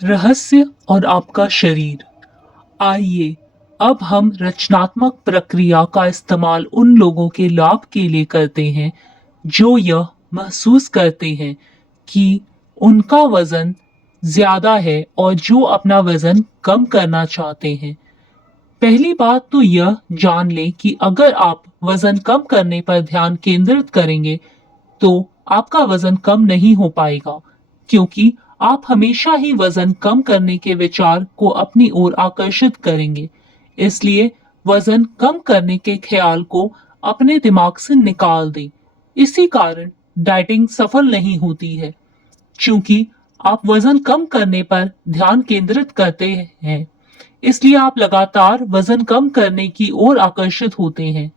रहस्य और आपका शरीर। आइए अब हम रचनात्मक प्रक्रिया का इस्तेमाल उन लोगों के लाभ के लिए करते हैं जो यह महसूस करते हैं कि उनका वजन ज्यादा है और जो अपना वजन कम करना चाहते हैं। पहली बात तो यह जान लें कि अगर आप वजन कम करने पर ध्यान केंद्रित करेंगे तो आपका वजन कम नहीं हो पाएगा, क्योंकि आप हमेशा ही वजन कम करने के विचार को अपनी ओर आकर्षित करेंगे। इसलिए वजन कम करने के ख्याल को अपने दिमाग से निकाल दें। इसी कारण डाइटिंग सफल नहीं होती है, क्योंकि आप वजन कम करने पर ध्यान केंद्रित करते हैं, इसलिए आप लगातार वजन कम करने की ओर आकर्षित होते हैं।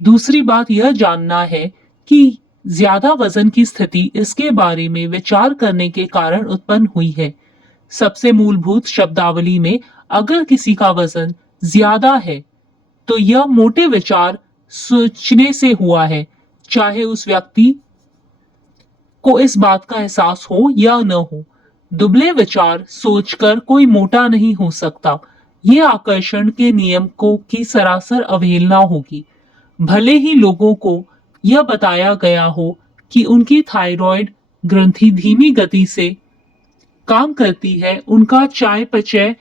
दूसरी बात यह जानना है कि ज्यादा वजन की स्थिति इसके बारे में विचार करने के कारण उत्पन्न हुई है। सबसे मूलभूत शब्दावली में अगर किसी का वजन ज्यादा है तो यह मोटे विचार सोचने से हुआ है, चाहे उस व्यक्ति को इस बात का एहसास हो या न हो। दुबले विचार सोचकर कोई मोटा नहीं हो सकता। यह आकर्षण के नियम को की सरासर अवहेलना होगी। भले ही लोगों को यह बताया गया हो कि उनकी थायराइड ग्रंथि धीमी गति से काम करती है, उनका चयापचय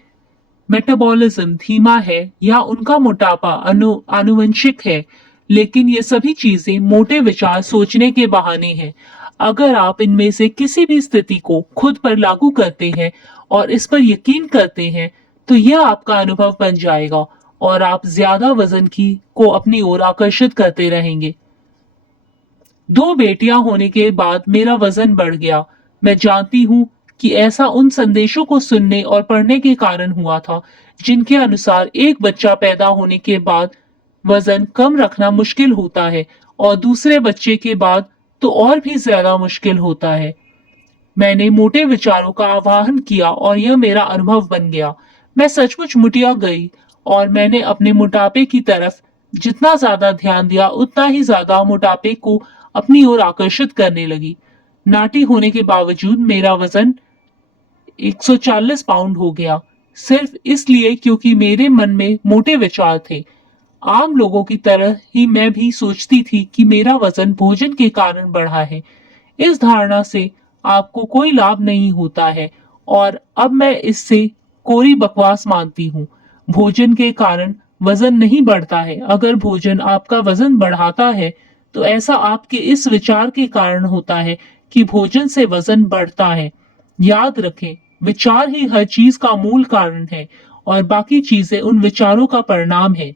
मेटाबॉलिज्म धीमा है या उनका मोटापा आनुवंशिक है, लेकिन ये सभी चीजें मोटे विचार सोचने के बहाने हैं। अगर आप इनमें से किसी भी स्थिति को खुद पर लागू करते हैं और इस पर यकीन करते हैं तो यह आपका अनुभव बन जाएगा और आप ज्यादा वजन की को अपनी ओर आकर्षित करते रहेंगे। 2 बेटियां होने के बाद मेरा वजन बढ़ गया। मैं जानती हूँ कि ऐसा उन संदेशों को सुनने और पढ़ने के कारण हुआ था जिनके अनुसार एक बच्चा पैदा होने के बाद वजन कम रखना मुश्किल होता है और दूसरे बच्चे के बाद तो और भी ज्यादा मुश्किल होता है। मैंने मोटे विचारों का आवाहन किया और यह मेरा अनुभव बन गया। मैं सचमुच मुटिया गई और मैंने अपने मोटापे की तरफ जितना ज्यादा ध्यान दिया उतना ही ज्यादा मोटापे को अपनी ओर आकर्षित करने लगी। नाटी होने के बावजूद मेरा वजन 140 पाउंड हो गया, सिर्फ इसलिए क्योंकि मेरे मन में मोटे विचार थे। आम लोगों की तरह ही मैं भी सोचती थी कि मेरा वजन भोजन के कारण बढ़ा है। इस धारणा से आपको कोई लाभ नहीं होता है और अब मैं इससे कोरी बकवास मानती हूँ। भोजन के कारण वजन नहीं बढ़ता है। अगर भोजन आपका वजन बढ़ाता है तो ऐसा आपके इस विचार के कारण होता है कि भोजन से वजन बढ़ता है। याद रखें, विचार ही हर चीज का मूल कारण है और बाकी चीजें उन विचारों का परिणाम है।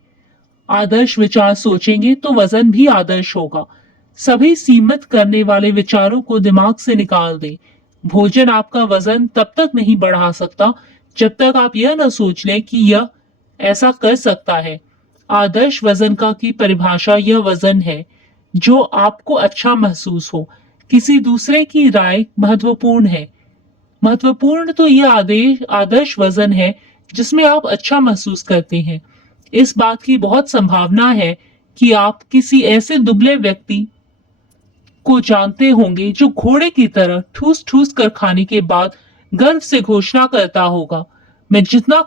आदर्श विचार सोचेंगे तो वजन भी आदर्श होगा। सभी सीमित करने वाले विचारों को दिमाग से निकाल दें। भोजन आपका वजन तब तक नहीं बढ़ा सकता जब तक आप यह न सोच लें कि यह ऐसा कर सकता है। आदर्श वजन का की परिभाषा यह वजन है जो आपको अच्छा महसूस हो। किसी दूसरे की राय महत्वपूर्ण है। महत्वपूर्ण तो यह आदर्श वजन है जिसमें आप अच्छा महसूस करते हैं। इस बात की बहुत संभावना है कि आप किसी ऐसे दुबले व्यक्ति को जानते होंगे जो घोड़े की तरह ठूस ठूस कर खाने के बाद गर्व से घोषणा करता होगा, मैं जितना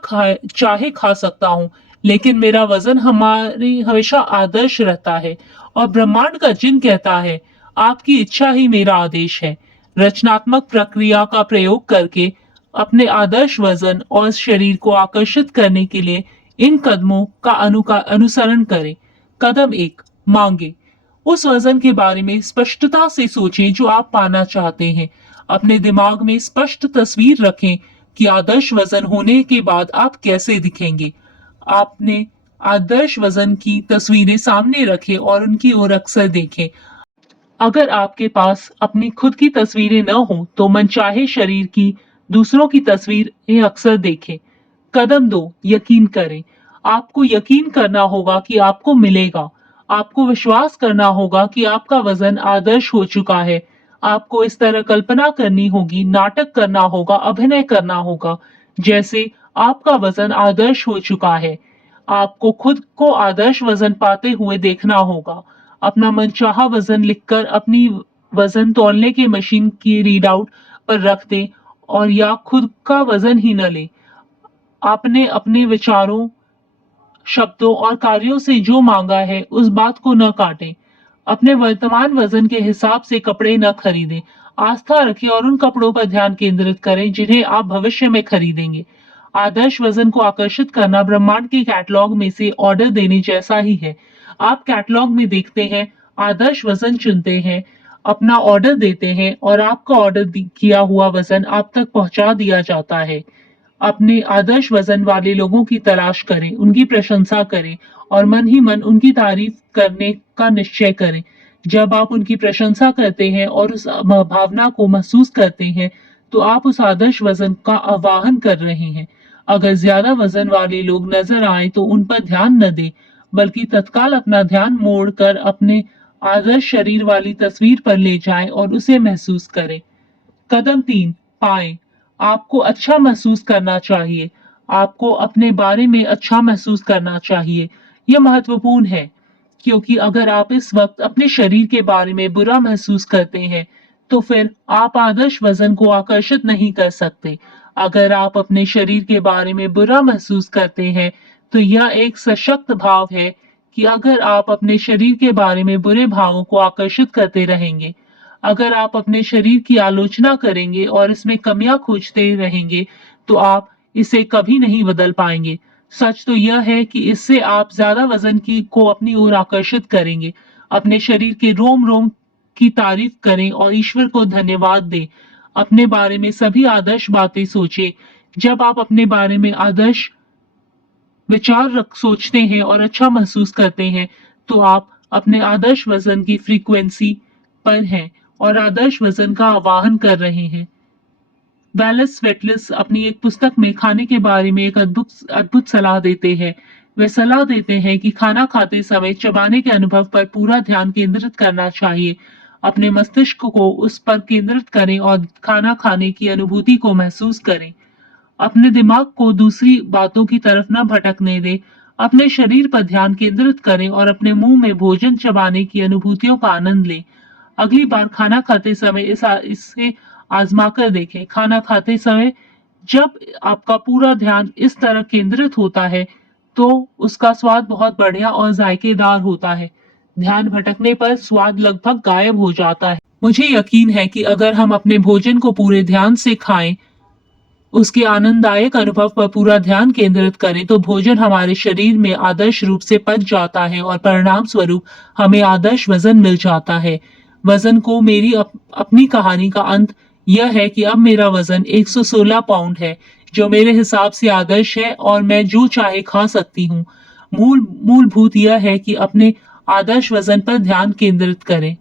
चाहे खा सकता हूँ, लेकिन मेरा वजन हमारे हमेशा आदर्श रहता है। और ब्रह्मांड का जिन कहता है आपकी इच्छा ही मेरा आदेश है। रचनात्मक प्रक्रिया का प्रयोग करके अपने आदर्श वजन और शरीर को आकर्षित करने के लिए इन कदमों का अनुसरण करें। कदम 1, मांगे। उस वजन के बारे में स्पष्टता से सोचें जो आप पाना चाहते हैं। अपने दिमाग में स्पष्ट तस्वीर रखें कि आदर्श वजन होने के बाद आप कैसे दिखेंगे। आपने आदर्श वजन की तस्वीरें सामने रखें और उनकी ओर अक्सर देखें। अगर आपके पास अपनी खुद की तस्वीरें न हो तो मनचाहे शरीर की दूसरों की तस्वीरें अक्सर देखें। कदम 2, यकीन करें। आपको यकीन करना होगा कि आपको मिलेगा। आपको विश्वास करना होगा कि आपका वजन आदर्श हो चुका है। आपको इस तरह कल्पना करनी होगी, नाटक करना होगा, अभिनय करना होगा जैसे आपका वजन आदर्श हो चुका है। आपको खुद को आदर्श वजन पाते हुए देखना होगा। अपना मनचाहा वजन लिखकर अपनी वजन तौलने की मशीन की रीड आउट पर रख दें और या खुद का वजन ही न लें। आपने अपने विचारों, शब्दों और कार्यों से जो मांगा है उस बात को न काटें। अपने वर्तमान वजन के हिसाब से कपड़े न खरीदें। आस्था रखें और उन कपड़ों पर ध्यान केंद्रित करें जिन्हें आप भविष्य में खरीदेंगे। आदर्श वजन को आकर्षित करना ब्रह्मांड के कैटलॉग में से ऑर्डर देने जैसा ही है। आप कैटलॉग में देखते हैं, आदर्श वजन चुनते हैं, अपना ऑर्डर देते हैं और आपका ऑर्डर किया हुआ वजन आप तक पहुंचा दिया जाता है। अपने आदर्श वजन वाले लोगों की तलाश करें, उनकी प्रशंसा करें और मन ही मन उनकी तारीफ करने का निश्चय करें। जब आप उनकी प्रशंसा करते हैं और उस भावना को महसूस करते हैं, तो आप उस आदर्श वजन का आवाहन कर रहे हैं। अगर ज्यादा वजन वाले लोग नजर आए तो उन पर ध्यान न दें, बल्कि तत्काल अपना ध्यान मोड़कर अपने आदर्श शरीर वाली तस्वीर पर ले जाएं और उसे महसूस करें। कदम 3, पाएं। आपको अच्छा महसूस करना चाहिए। आपको अपने बारे में अच्छा महसूस करना चाहिए। यह महत्वपूर्ण है, क्योंकि अगर आप इस वक्त अपने शरीर के बारे में बुरा महसूस करते हैं, तो फिर आप आदर्श वजन को आकर्षित नहीं कर सकते। अगर आप अपने शरीर के बारे में बुरा महसूस करते हैं, तो यह एक सशक्त भाव है कि अगर आप अपने शरीर के बारे में बुरे भावों को आकर्षित करते रहेंगे, अगर आप अपने शरीर की आलोचना करेंगे और इसमें कमियां खोजते रहेंगे, तो आप इसे कभी नहीं बदल पाएंगे। सच तो यह है कि इससे आप ज्यादा वजन की को अपनी ओर आकर्षित करेंगे। अपने शरीर के रोम रोम की तारीफ करें और ईश्वर को धन्यवाद दें। अपने बारे में सभी आदर्श बातें सोचें। जब आप अपने बारे में आदर्श विचार रख सोचते हैं और अच्छा महसूस करते हैं, तो आप अपने आदर्श वजन की फ्रीक्वेंसी पर हैं और आदर्श वजन का आवाहन कर रहे हैं। वैलेस वेटलिस अपनी एक पुस्तक में खाने के बारे में एक अद्भुत अद्भुत सलाह देते हैं। वे सलाह देते हैं कि खाना खाते समय चबाने के अनुभव पर पूरा ध्यान केंद्रित करना चाहिए। अपने मस्तिष्क को उस पर केंद्रित करें और खाना खाने की अनुभूति को महसूस करें। अपने दिमाग को दूसरी बातों की तरफ न भटकने दें। अपने शरीर पर ध्यान केंद्रित करें और अपने मुंह में भोजन चबाने की अनुभूतियों का आनंद लें। अगली बार खाना खाते समय इसे आजमा कर देखें। खाना खाते समय जब आपका पूरा ध्यान इस तरह केंद्रित होता है, तो उसका स्वाद बहुत बढ़िया और जायकेदार होता है। ध्यान भटकने पर स्वाद लगभग गायब हो जाता है। मुझे यकीन है कि अगर हम अपने भोजन को पूरे ध्यान से खाएं, उसके आनंददायक अनुभव पर पूरा ध्यान केंद्रित करें, तो भोजन हमारे शरीर में आदर्श रूप से पच जाता है और परिणाम स्वरूप हमें आदर्श वजन मिल जाता है। वजन को मेरी अपनी कहानी का अंत यह है कि अब मेरा वजन 116 पाउंड है, जो मेरे हिसाब से आदर्श है और मैं जो चाहे खा सकती हूँ। मूलभूत यह है कि अपने आदर्श वजन पर ध्यान केंद्रित करें।